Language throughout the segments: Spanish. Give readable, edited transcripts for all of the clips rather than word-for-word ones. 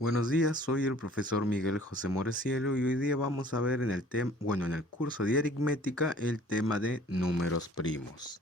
Buenos días, soy el profesor Miguel José Morecielo y hoy día vamos a ver en el tema, en el curso de aritmética el tema de números primos.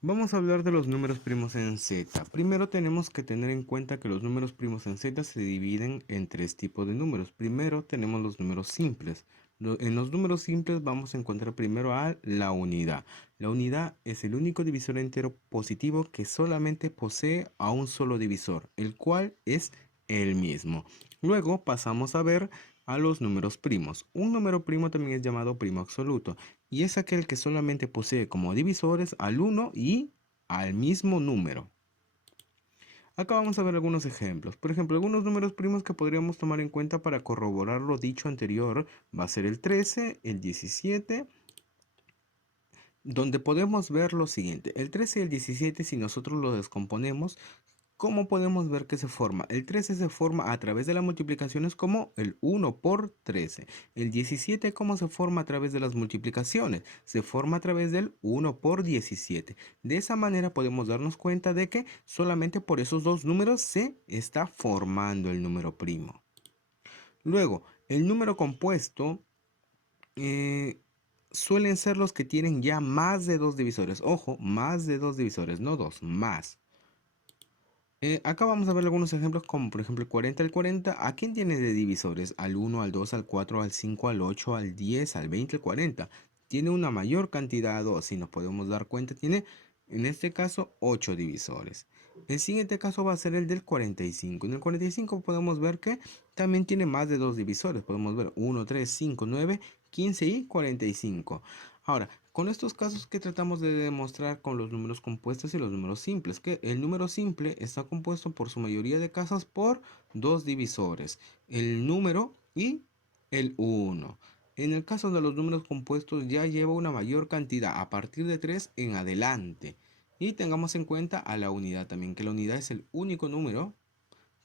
Vamos a hablar de los números primos en Z. Primero tenemos que tener en cuenta que los números primos en Z se dividen en tres tipos de números. Primero tenemos los números simples. En los números simples vamos a encontrar primero a la unidad. La unidad es el único divisor entero positivo que solamente posee a un solo divisor, el cual es el mismo. Luego pasamos a ver a los números primos. Un número primo también es llamado primo absoluto y es aquel que solamente posee como divisores al 1 y al mismo número. Acá vamos a ver algunos ejemplos. Por ejemplo, algunos números primos que podríamos tomar en cuenta para corroborar lo dicho anterior va a ser el 13, el 17, donde podemos ver lo siguiente. El 13 y el 17, si nosotros lo descomponemos, ¿cómo podemos ver que se forma? El 13 se forma a través de las multiplicaciones como el 1 por 13. El 17, ¿cómo se forma a través de las multiplicaciones? Se forma a través del 1 por 17. De esa manera podemos darnos cuenta de que solamente por esos dos números se está formando el número primo. Luego, el número compuesto eh, suelen ser los que tienen ya más de dos divisores. Ojo, más de dos divisores, no dos, más. Acá vamos a ver algunos ejemplos como por ejemplo el 40 al 40. ¿A quién tiene de divisores? Al 1, al 2, al 4, al 5, al 8, al 10, al 20, al 40. Tiene una mayor cantidad 2. Si nos podemos dar cuenta, tiene en este caso 8 divisores. El siguiente caso va a ser el del 45. En el 45 podemos ver que también tiene más de dos divisores. Podemos ver 1, 3, 5, 9, 15 y 45. Ahora, con estos casos que tratamos de demostrar con los números compuestos y los números simples, que el número simple está compuesto por su mayoría de casos por dos divisores, el número y el 1. En el caso de los números compuestos ya lleva una mayor cantidad a partir de 3 en adelante. Y tengamos en cuenta a la unidad también, que la unidad es el único número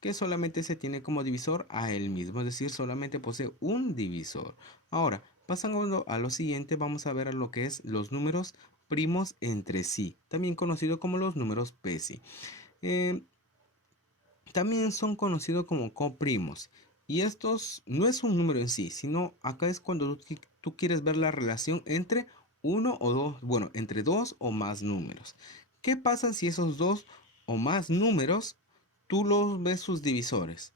que solamente se tiene como divisor a él mismo, es decir, solamente posee un divisor. Ahora, pasando a lo siguiente, vamos a ver a lo que es los números primos entre sí, también conocido como los números PESI. Eh, También son conocidos como coprimos. Y estos no es un número en sí, sino acá es cuando tú quieres ver la relación entre uno o dos, bueno, entre dos o más números. ¿Qué pasa si esos dos o más números tú los ves sus divisores?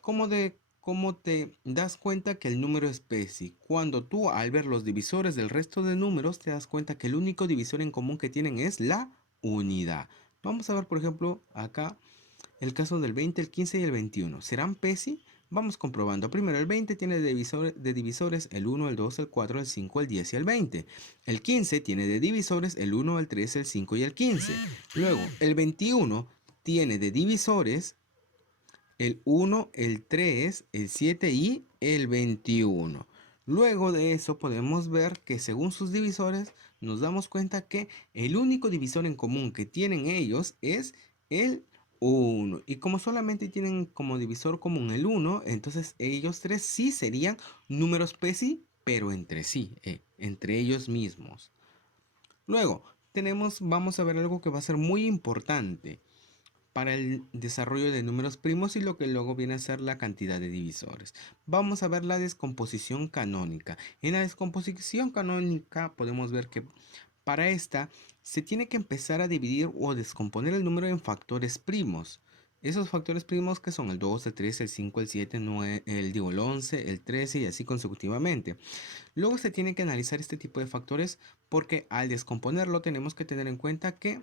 ¿Cómo te das cuenta que el número es PESI? Cuando tú al ver los divisores del resto de números te das cuenta que el único divisor en común que tienen es la unidad. Vamos a ver por ejemplo acá el caso del 20, el 15 y el 21. ¿Serán PESI? Vamos comprobando. Primero, el 20 tiene de divisores el 1, el 2, el 4, el 5, el 10 y el 20. El 15 tiene de divisores el 1, el 3, el 5 y el 15. Luego, el 21 tiene de divisores el 1, el 3, el 7 y el 21. Luego de eso podemos ver que según sus divisores nos damos cuenta que el único divisor en común que tienen ellos es el 1. Y como solamente tienen como divisor común el 1, entonces ellos tres sí serían números PESI, pero entre sí, entre ellos mismos. Luego vamos a ver algo que va a ser muy importante para el desarrollo de números primos y lo que luego viene a ser la cantidad de divisores. Vamos a ver la descomposición canónica. En la descomposición canónica podemos ver que para esta se tiene que empezar a dividir o descomponer el número en factores primos. Esos factores primos que son el 2, el 3, el 5, el 7, el 11, el 13 y así consecutivamente. Luego se tiene que analizar este tipo de factores porque al descomponerlo tenemos que tener en cuenta que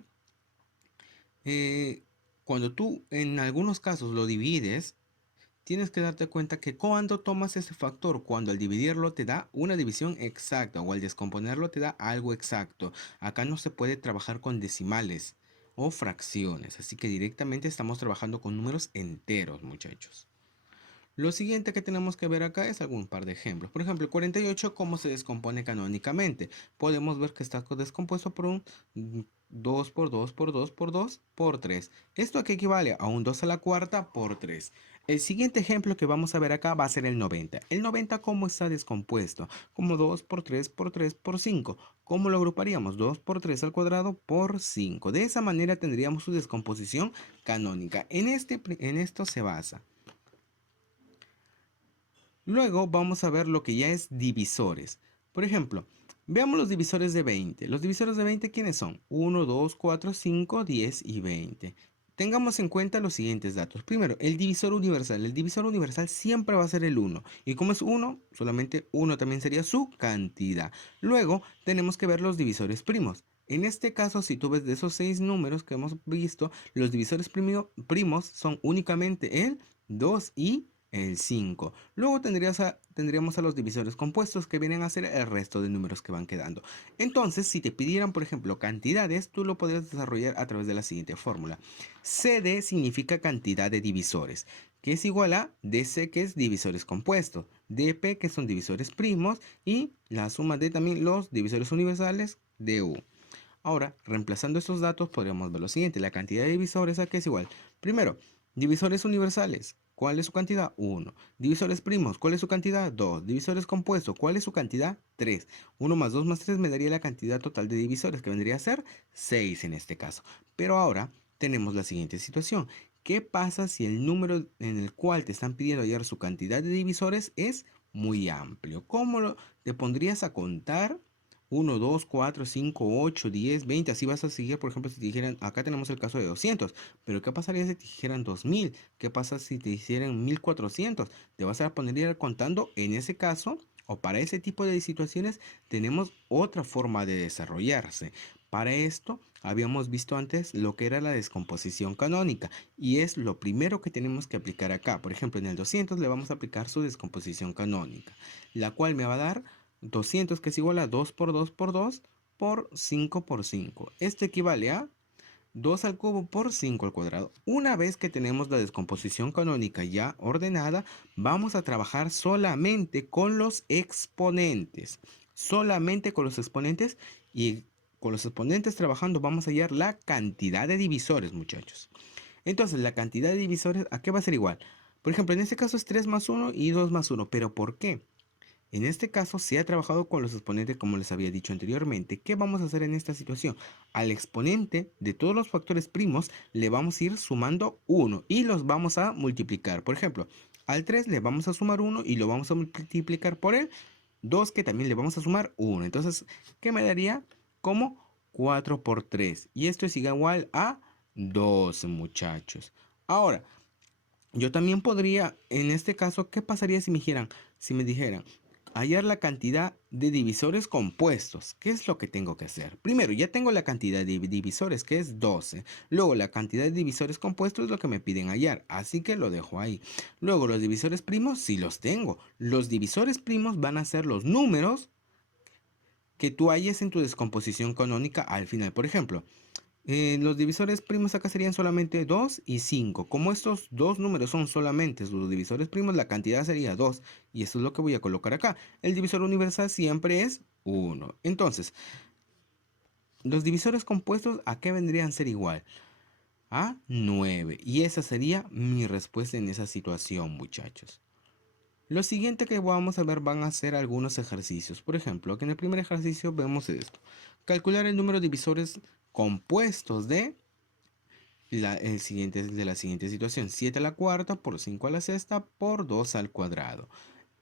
eh, cuando tú en algunos casos lo divides, tienes que darte cuenta que cuando tomas ese factor, cuando al dividirlo te da una división exacta o al descomponerlo te da algo exacto. Acá no se puede trabajar con decimales o fracciones, así que directamente estamos trabajando con números enteros, muchachos. Lo siguiente que tenemos que ver acá es algún par de ejemplos. Por ejemplo, el 48, ¿cómo se descompone canónicamente? Podemos ver que está descompuesto por un 2 por 2 por 2 por 2 por 3. ¿Esto a qué equivale? A un 2 a la cuarta por 3. El siguiente ejemplo que vamos a ver acá va a ser el 90. El 90, ¿cómo está descompuesto? Como 2 por 3 por 3 por 5. ¿Cómo lo agruparíamos? 2 por 3 al cuadrado por 5. De esa manera tendríamos su descomposición canónica. En esto se basa. Luego vamos a ver lo que ya es divisores. Por ejemplo, veamos los divisores de 20. Los divisores de 20, ¿quiénes son? 1, 2, 4, 5, 10 y 20. Tengamos en cuenta los siguientes datos. Primero, el divisor universal. El divisor universal siempre va a ser el 1. Y como es 1, solamente 1 también sería su cantidad. Luego, tenemos que ver los divisores primos. En este caso, si tú ves de esos 6 números que hemos visto, los divisores primos son únicamente el 2 y el 5. Luego tendríamos a los divisores compuestos que vienen a ser el resto de números que van quedando. Entonces, si te pidieran, por ejemplo, cantidades, tú lo podrías desarrollar a través de la siguiente fórmula. CD significa cantidad de divisores, que es igual a DC, que es divisores compuestos, DP, que son divisores primos, y la suma de también los divisores universales, DU. Ahora, reemplazando estos datos, podríamos ver lo siguiente. La cantidad de divisores aquí es igual. Primero, divisores universales. ¿Cuál es su cantidad? 1. Divisores primos. ¿Cuál es su cantidad? 2. Divisores compuestos. ¿Cuál es su cantidad? 3. 1 más 2 más 3 me daría la cantidad total de divisores, que vendría a ser 6 en este caso. Pero ahora tenemos la siguiente situación. ¿Qué pasa si el número en el cual te están pidiendo hallar su cantidad de divisores es muy amplio? ¿Cómo te pondrías a contar? 1, 2, 4, 5, 8, 10, 20, así vas a seguir. Por ejemplo, si te dijeran, acá tenemos el caso de 200, pero ¿qué pasaría si te dijeran 2000? ¿Qué pasa si te hicieran 1400? Te vas a poner a ir contando. En ese caso, o para ese tipo de situaciones, tenemos otra forma de desarrollarse. Para esto, habíamos visto antes lo que era la descomposición canónica, y es lo primero que tenemos que aplicar acá. Por ejemplo, en el 200 le vamos a aplicar su descomposición canónica, la cual me va a dar 200, que es igual a 2 por 2 por 2 por 5 por 5. Esto equivale a 2 al cubo por 5 al cuadrado. Una vez que tenemos la descomposición canónica ya ordenada, vamos a trabajar solamente con los exponentes. Solamente con los exponentes, y con los exponentes trabajando vamos a hallar la cantidad de divisores, muchachos. Entonces, la cantidad de divisores, ¿a qué va a ser igual? Por ejemplo, en este caso es 3 más 1 y 2 más 1. ¿Pero por qué? En este caso se ha trabajado con los exponentes, como les había dicho anteriormente. ¿Qué vamos a hacer en esta situación? Al exponente de todos los factores primos le vamos a ir sumando 1 y los vamos a multiplicar. Por ejemplo, al 3 le vamos a sumar 1 y lo vamos a multiplicar por el 2, que también le vamos a sumar 1. Entonces, ¿qué me daría? Como 4 por 3. Y esto es igual a 12, muchachos. Ahora, yo también podría, en este caso, ¿qué pasaría si me dijeran, hallar la cantidad de divisores compuestos? ¿Qué es lo que tengo que hacer? Primero, ya tengo la cantidad de divisores, que es 12. Luego, la cantidad de divisores compuestos es lo que me piden hallar, así que lo dejo ahí. Luego, los divisores primos, sí los tengo. Los divisores primos van a ser los números que tú halles en tu descomposición canónica al final. Por ejemplo, los divisores primos acá serían solamente 2 y 5. Como estos dos números son solamente los divisores primos, la cantidad sería 2. Y esto es lo que voy a colocar acá. El divisor universal siempre es 1. Entonces, los divisores compuestos, ¿a qué vendrían a ser igual? A 9. Y esa sería mi respuesta en esa situación, muchachos. Lo siguiente que vamos a ver van a ser algunos ejercicios. Por ejemplo, aquí en el primer ejercicio vemos esto. Calcular el número de divisores compuestos de de la siguiente situación: 7 a la cuarta por 5 a la sexta por 2 al cuadrado.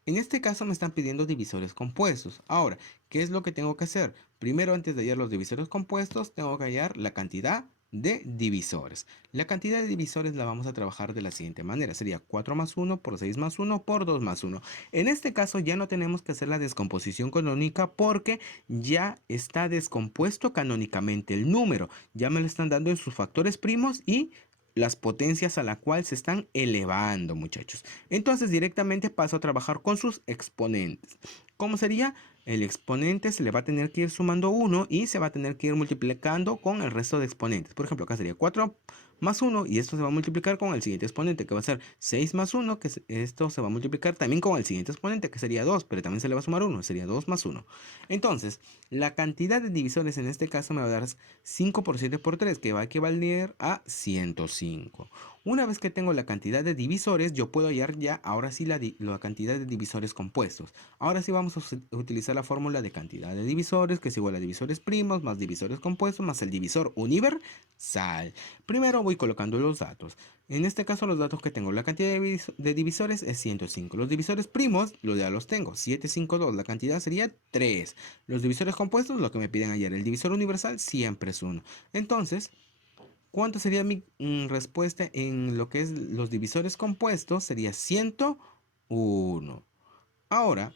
En este caso me están pidiendo divisores compuestos. Ahora, ¿qué es lo que tengo que hacer? Primero, antes de hallar los divisores compuestos, tengo que hallar la cantidad de divisores. La cantidad de divisores la vamos a trabajar de la siguiente manera. Sería 4 más 1 por 6 más 1 por 2 más 1. En este caso ya no tenemos que hacer la descomposición canónica, porque ya está descompuesto canónicamente el número. Ya me lo están dando en sus factores primos y las potencias a la cual se están elevando, muchachos. Entonces directamente paso a trabajar con sus exponentes. ¿Cómo sería? El exponente se le va a tener que ir sumando 1 y se va a tener que ir multiplicando con el resto de exponentes. Por ejemplo, acá sería 4 más 1 y esto se va a multiplicar con el siguiente exponente, que va a ser 6 más 1, que esto se va a multiplicar también con el siguiente exponente, que sería 2, pero también se le va a sumar 1, sería 2 más 1. Entonces, la cantidad de divisores en este caso me va a dar 5 por 7 por 3, que va a equivaler a 105. Una vez que tengo la cantidad de divisores, yo puedo hallar ya ahora sí la cantidad de divisores compuestos. Ahora sí vamos a utilizar la fórmula de cantidad de divisores, que es igual a divisores primos más divisores compuestos más el divisor universal. Primero voy colocando los datos. En este caso los datos que tengo, la cantidad de divisores es 105. Los divisores primos, ya los tengo, 752. La cantidad sería 3. Los divisores compuestos, lo que me piden ayer. El divisor universal siempre es 1. Entonces, ¿cuánto sería mi respuesta en lo que es los divisores compuestos? Sería 101. Ahora,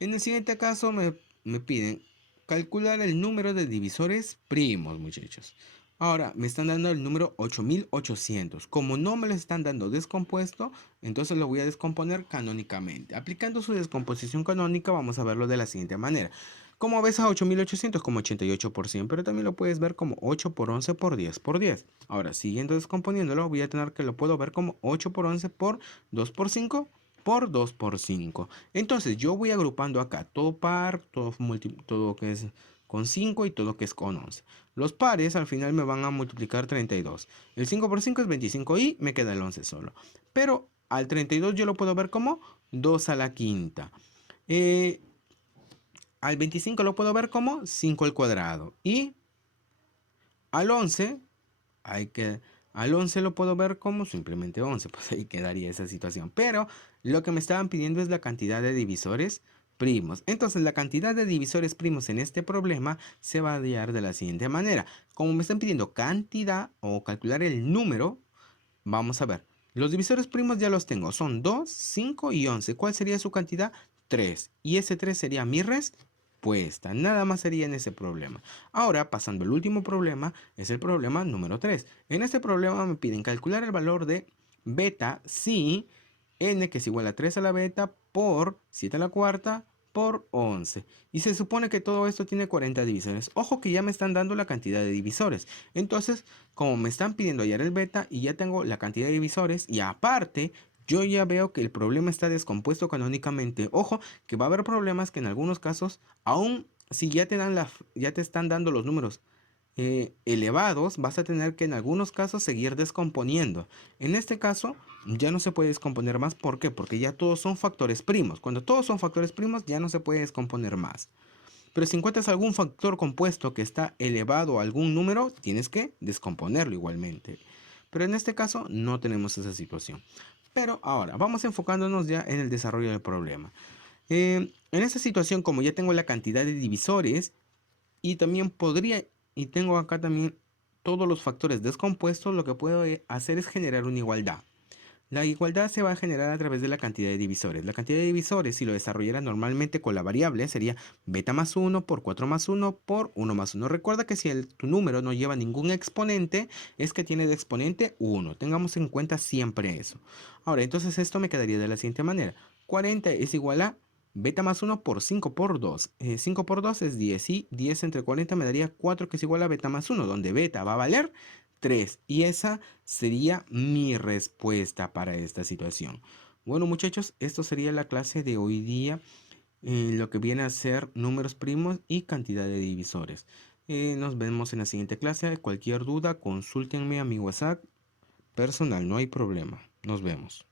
en el siguiente caso me piden calcular el número de divisores primos, muchachos. Ahora, me están dando el número 8800. Como no me lo están dando descompuesto, entonces lo voy a descomponer canónicamente. Aplicando su descomposición canónica, vamos a verlo de la siguiente manera. Como ves a 8800 como 88%, pero también lo puedes ver como 8 por 11 por 10 por 10. Ahora, siguiendo descomponiéndolo, voy a tener que lo puedo ver como 8 por 11 por 2 por 5 por 2 por 5. Entonces yo voy agrupando acá todo par, todo que es con 5 y todo que es con 11. Los pares al final me van a multiplicar 32. El 5 por 5 es 25 y me queda el 11 solo. Pero al 32 yo lo puedo ver como 2 a la quinta. Al 25 lo puedo ver como 5 al cuadrado. Y al 11 hay que... Al 11 lo puedo ver como simplemente 11, pues ahí quedaría esa situación. Pero lo que me estaban pidiendo es la cantidad de divisores primos. Entonces la cantidad de divisores primos en este problema se va a hallar de la siguiente manera. Como me están pidiendo cantidad o calcular el número, vamos a ver. Los divisores primos ya los tengo. Son 2, 5 y 11. ¿Cuál sería su cantidad? 3. Y ese 3 sería mi respuesta. Nada más sería en ese problema. Ahora, pasando al último problema, es el problema número 3. En este problema me piden calcular el valor de beta si n, que es igual a 3 a la beta, por 7 a la cuarta, por 11. Y se supone que todo esto tiene 40 divisores. Ojo que ya me están dando la cantidad de divisores. Entonces, como me están pidiendo hallar el beta y ya tengo la cantidad de divisores, y aparte yo ya veo que el problema está descompuesto canónicamente. Ojo que va a haber problemas que en algunos casos, aún si ya ya te están dando los números elevados, vas a tener que en algunos casos seguir descomponiendo. En este caso ya no se puede descomponer más. ¿Por qué? Porque ya todos son factores primos. Cuando todos son factores primos ya no se puede descomponer más. Pero si encuentras algún factor compuesto que está elevado a algún número, tienes que descomponerlo igualmente. Pero en este caso no tenemos esa situación. Pero ahora vamos enfocándonos ya en el desarrollo del problema. En esta situación, como ya tengo la cantidad de divisores y también y tengo acá también todos los factores descompuestos, lo que puedo hacer es generar una igualdad. La igualdad se va a generar a través de la cantidad de divisores. La cantidad de divisores, si lo desarrollara normalmente con la variable, sería beta más 1 por 4 más 1 por 1 más 1. Recuerda que si tu número no lleva ningún exponente, es que tiene de exponente 1. Tengamos en cuenta siempre eso. Ahora, entonces esto me quedaría de la siguiente manera. 40 es igual a beta más 1 por 5 por 2. 5 por 2 es 10 y 10 entre 40 me daría 4, que es igual a beta más 1, donde beta va a valer 3. Y esa sería mi respuesta para esta situación. Bueno, muchachos, esto sería la clase de hoy día, lo que viene a ser números primos y cantidad de divisores. Nos vemos en la siguiente clase. Cualquier duda, consúltenme a mi WhatsApp personal, no hay problema. Nos vemos.